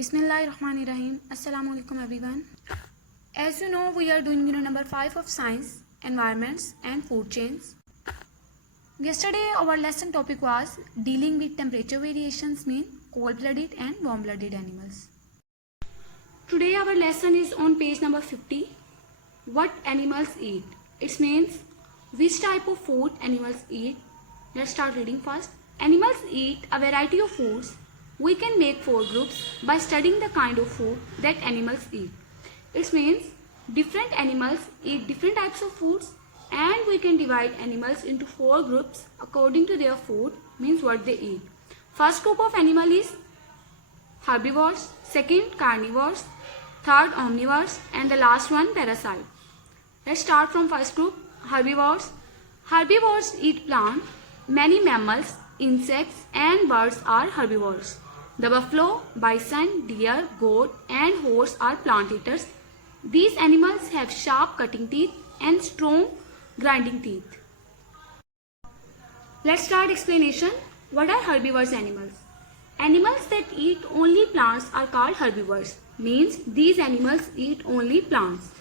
Bismillahirrahmanirrahim. Assalamu alaikum everyone. As you know, we are doing unit number 5 of science, environments and food chains. Yesterday our lesson topic was dealing with temperature variations mean cold-blooded and warm-blooded animals. Today our lesson is on page number 50. What animals eat? It means which type of food animals eat. Let's start reading first. Animals eat a variety of foods. We can make 4 groups by studying the kind of food that animals eat. It means different animals eat different types of foods, and we can divide animals into 4 groups according to their food, means what they eat. First group of animal is herbivores, second carnivores, third omnivores, and the last one parasite. Let's start from first group, herbivores. Herbivores eat plants. Many mammals, insects and birds are herbivores. The buffalo, bison, deer, goat and horse are plant eaters. These animals have sharp cutting teeth and strong grinding teeth. Let's start explanation. What are herbivorous animals? Animals that eat only plants are called herbivores. Means these animals eat only plants.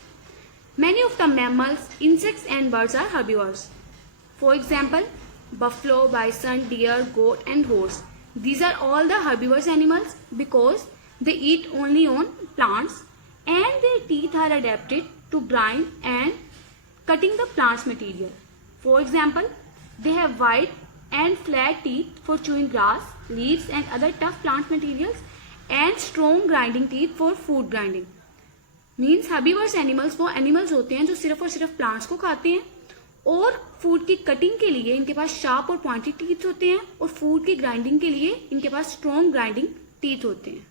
Many of the mammals, insects and birds are herbivores. For example, buffalo, bison, deer, goat and horse. These are all the herbivorous animals because they eat only on plants and their teeth are adapted to grind and cutting the plant's material. For example, they have wide and flat teeth for chewing grass, leaves and other tough plant materials, and strong grinding teeth for food grinding. Means herbivorous animals वो animals होते हैं जो सिर्फ और सिर्फ plants को खाते हैं, और फूड की कटिंग के लिए इनके पास शार्प और पॉइंटेड टीथ होते हैं, और फूड की ग्राइंडिंग के लिए इनके पास स्ट्रॉन्ग ग्राइंडिंग टीथ होते हैं.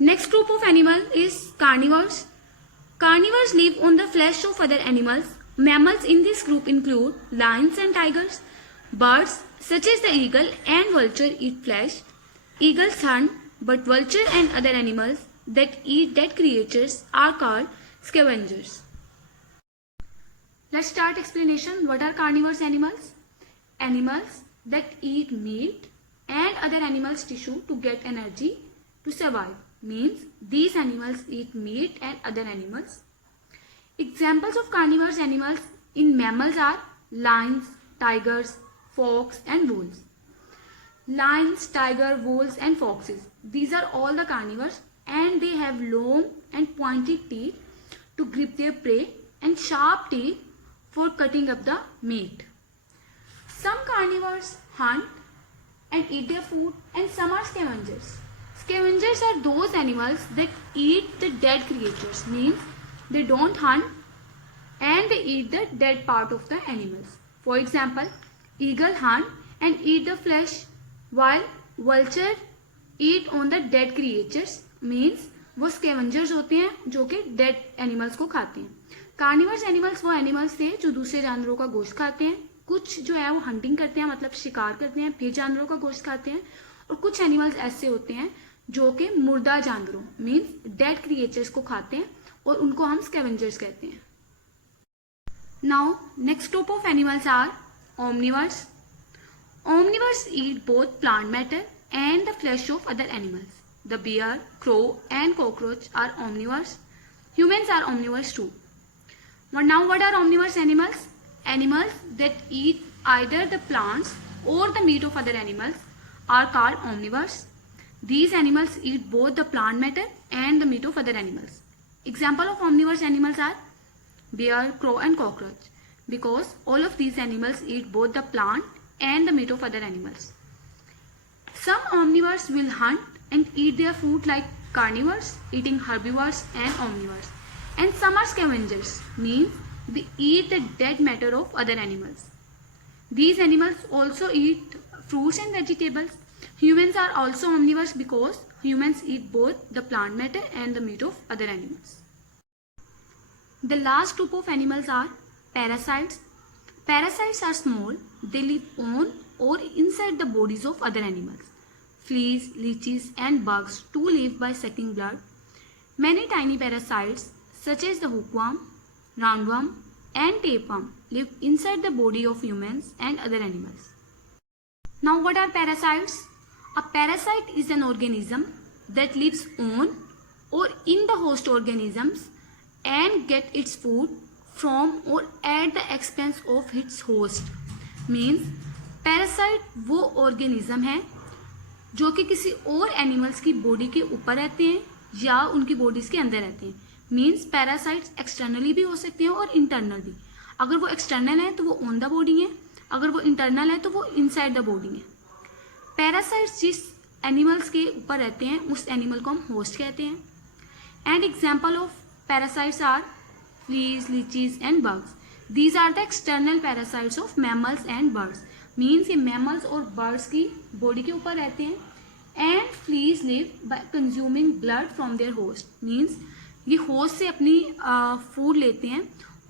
Next group of animal is carnivores. Carnivores live on the flesh of other animals. Mammals in this group include lions and tigers. Birds such as the eagle and vulture eat flesh. Eagles hunt, but vulture and other animals that eat dead creatures are called scavengers. Let's start explanation. What are carnivorous animals? Animals that eat meat and other animals' tissue to get energy to survive. Means these animals eat meat and other animals. Examples of carnivorous animals in mammals are lions, tigers, fox and wolves. Lions, tiger, wolves and foxes. These are all the carnivores and they have long and pointed teeth to grip their prey and sharp teeth for cutting up the meat. Some carnivores hunt and eat their food, and some are scavengers. Scavengers are those animals that eat the dead creatures. Means they don't hunt and they eat the dead part of the animals. For example, eagle hunt and eat the flesh, while vulture eat on the dead creatures. Means वो scavengers होते हैं जो कि dead animals को खाते हैं. Carnivores animals वो animals थे जो दूसरे जानवरों का गोश्त खाते हैं. कुछ जो है वो हंटिंग करते हैं, मतलब शिकार करते हैं, फिर जानवरों का गोश्त खाते हैं. और कुछ एनिमल्स ऐसे होते हैं जो कि मुर्दा जानवरों मीन्स डेड क्रिएचर्स को खाते हैं, और उनको हम स्कैवेंजर्स कहते हैं. Now next group of animals are omnivores. Omnivores eat both plant matter and the flesh of other animals. The bear, crow and cockroach are omnivores. Humans are omnivores too. Now what are omnivorous animals? Animals that eat either the plants or the meat of other animals are called omnivores. These animals eat both the plant matter and the meat of other animals. Example of omnivorous animals are bear, crow and cockroach, because all of these animals eat both the plant and the meat of other animals. Some omnivores will hunt and eat their food like carnivores, eating herbivores and omnivores. And some are scavengers, means they eat the dead matter of other animals. These animals also eat fruits and vegetables. Humans are also omnivores because humans eat both the plant matter and the meat of other animals. The last group of animals are parasites. Parasites are small. They live on or inside the bodies of other animals. Fleas, leeches and bugs too live by sucking blood. Many tiny parasites such as the hookworm, roundworm and tapeworm live inside the body of humans and other animals. Now what are parasites? A parasite is an organism that lives on or in the host organisms and get its food from or at the expense of its host. Means parasite वो organism है जो कि किसी और animals की body के ऊपर रहते हैं या उनकी बॉडीज के अंदर रहते हैं. मीन्स पैरासाइट्स एक्सटर्नली भी हो सकते हैं और इंटरनल भी. अगर वो एक्सटर्नल है तो वो ऑन द बॉडी है, अगर वो इंटरनल है तो वो इनसाइड द बॉडी है. पैरासाइट्स जिस एनिमल्स के ऊपर रहते हैं उस एनिमल को हम होस्ट कहते हैं. And example of parasites are fleas, leeches and bugs. These are the external parasites of mammals and birds. Means ये mammals और birds की बॉडी के ऊपर रहते हैं. And fleas live by consuming blood from their host. Means ये host से अपनी फूड लेते हैं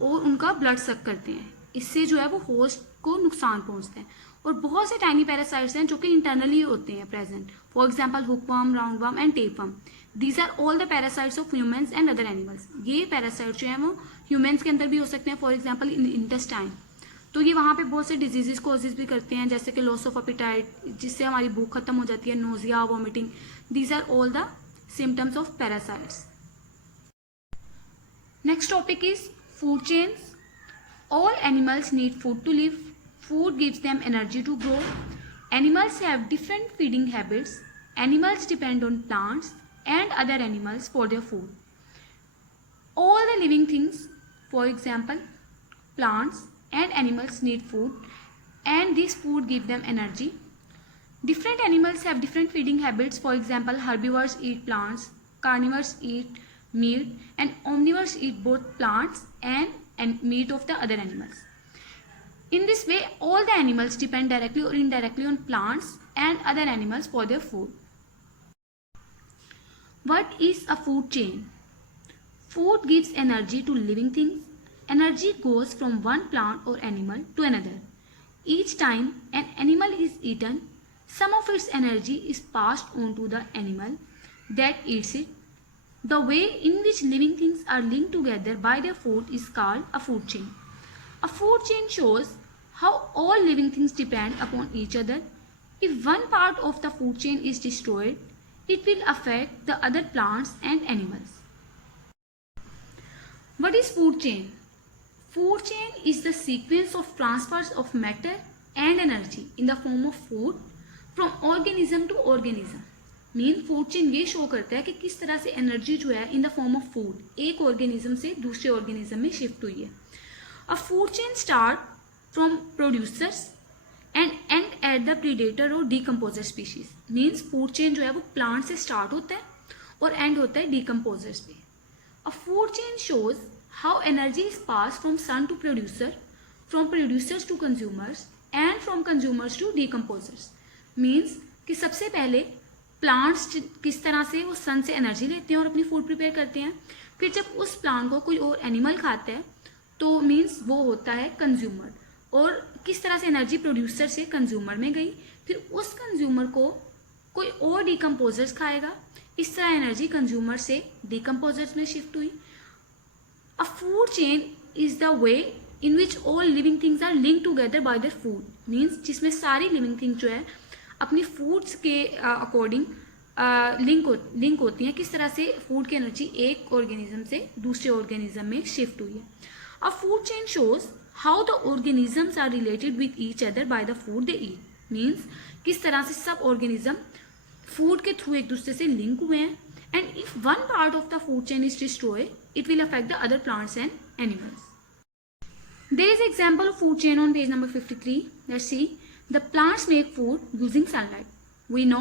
और उनका ब्लड सक करते हैं. इससे जो है वो होस्ट को नुकसान पहुंचता है. और बहुत से टाइनी पैरासाइट्स हैं जो कि इंटरनली होते हैं present. For example hookworm, roundworm and tapeworm. These are all the parasites of humans and other animals. ये पैरासाइट्स जो हैं वो ह्यूमन्स के अंदर भी हो सकते हैं. For example in intestine. तो ये वहाँ पे बहुत से डिजीजेस कॉजेज भी करते हैं, जैसे कि लॉस ऑफ एपिटाइट, जिससे हमारी भूख खत्म हो जाती है, nausea, vomiting. These are all the symptoms of parasites. Next topic is food chains. All animals need food to live. Food gives them energy to grow. Animals have different feeding habits. Animals depend on plants and other animals for their food. All the living things, for example, plants and animals need food, and this food gives them energy. Different animals have different feeding habits. For example, herbivores eat plants, carnivores eat meat, and omnivores eat both plants and meat of the other animals. In this way, all the animals depend directly or indirectly on plants and other animals for their food. What is a food chain? Food gives energy to living things. Energy goes from one plant or animal to another. Each time an animal is eaten, some of its energy is passed on to the animal that eats it. The way in which living things are linked together by their food is called a food chain. A food chain shows how all living things depend upon each other. If one part of the food chain is destroyed, it will affect the other plants and animals. What is food chain? Food chain is the sequence of transfers of matter and energy in the form of food from organism to organism. Mean food chain ये show करता है कि किस तरह से energy जो है in the form of food एक ऑर्गेनिज्म से दूसरे ऑर्गेनिज्म में शिफ्ट हुई है. A food chain start from producers and end at the predator और decomposer species. Means food chain जो है वो प्लांट से स्टार्ट होता है और एंड होता है डीकम्पोजर्स पे. A food chain shows how energy is pass from sun to producer, from producers to consumers and from consumers to decomposers. Means कि सबसे पहले प्लांट्स किस तरह से वो सन से एनर्जी लेते हैं और अपनी फूड प्रिपेयर करते हैं. फिर जब उस प्लांट को कोई और एनिमल खाता है तो मीन्स वो होता है कंज्यूमर. और किस तरह से एनर्जी प्रोड्यूसर से कंज्यूमर में गई, फिर उस कंज्यूमर को कोई और डीकम्पोजर्स खाएगा. इस तरह एनर्जी कंज्यूमर से डीकम्पोजर्स में शिफ्ट हुई. A food chain is the way in which all living things are link together by their food. Means जिसमें सारी लिविंग थिंग जो है अपनी फूड्स के अकॉर्डिंग लिंक होती हैं. किस तरह से फूड की एनर्जी एक ऑर्गेनिज्म से दूसरे ऑर्गेनिज्म में शिफ्ट हुई है. A food chain shows how the organisms are related with each other by the food they eat. Means किस तरह से सब ऑर्गेनिज्म फूड के थ्रू एक दूसरे से लिंक हुए हैं. And if one part of the food chain is destroyed, it will affect the other plants and animals. There is example of food chain on page number 53. Let's see. The plants make food using sunlight. We know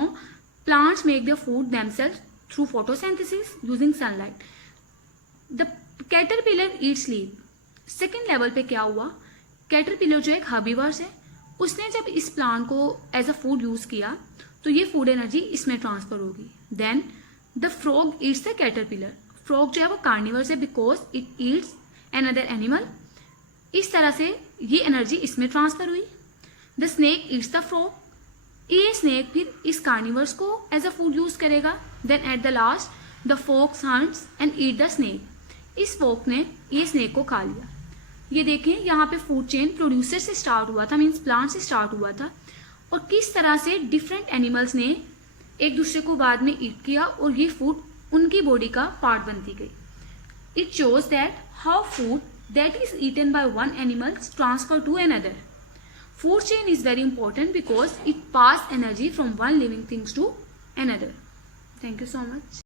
plants make their food themselves through photosynthesis using sunlight. The caterpillar eats leaf. Second level पे क्या हुआ? Caterpillar जो एक herbivores है, उसने जब इस plant को as a food use किया तो ये food energy इसमें transfer होगी. Then the frog eats the caterpillar. Frog जो है वो carnivore है because it eats another animal. इस तरह से ये एनर्जी इसमें ट्रांसफर हुई. The snake eats the frog. ये स्नेक फिर इस कार्निवर्स को एज अ फूड यूज करेगा. Then at the last the fox hunts and eat the snake. इस फॉक्स ने ये स्नेक को खा लिया. ये देखें यहाँ पे फूड चेन प्रोड्यूसर से स्टार्ट हुआ था, मीन्स प्लांट से स्टार्ट हुआ था, और किस तरह से डिफरेंट एनिमल्स ने एक दूसरे को बाद में ईट किया और ये फूड उनकी बॉडी का पार्ट बनती गई. It shows that how food that is eaten by one animal transfer to another. Food chain is very important because it pass energy from one living things to another. Thank you so much.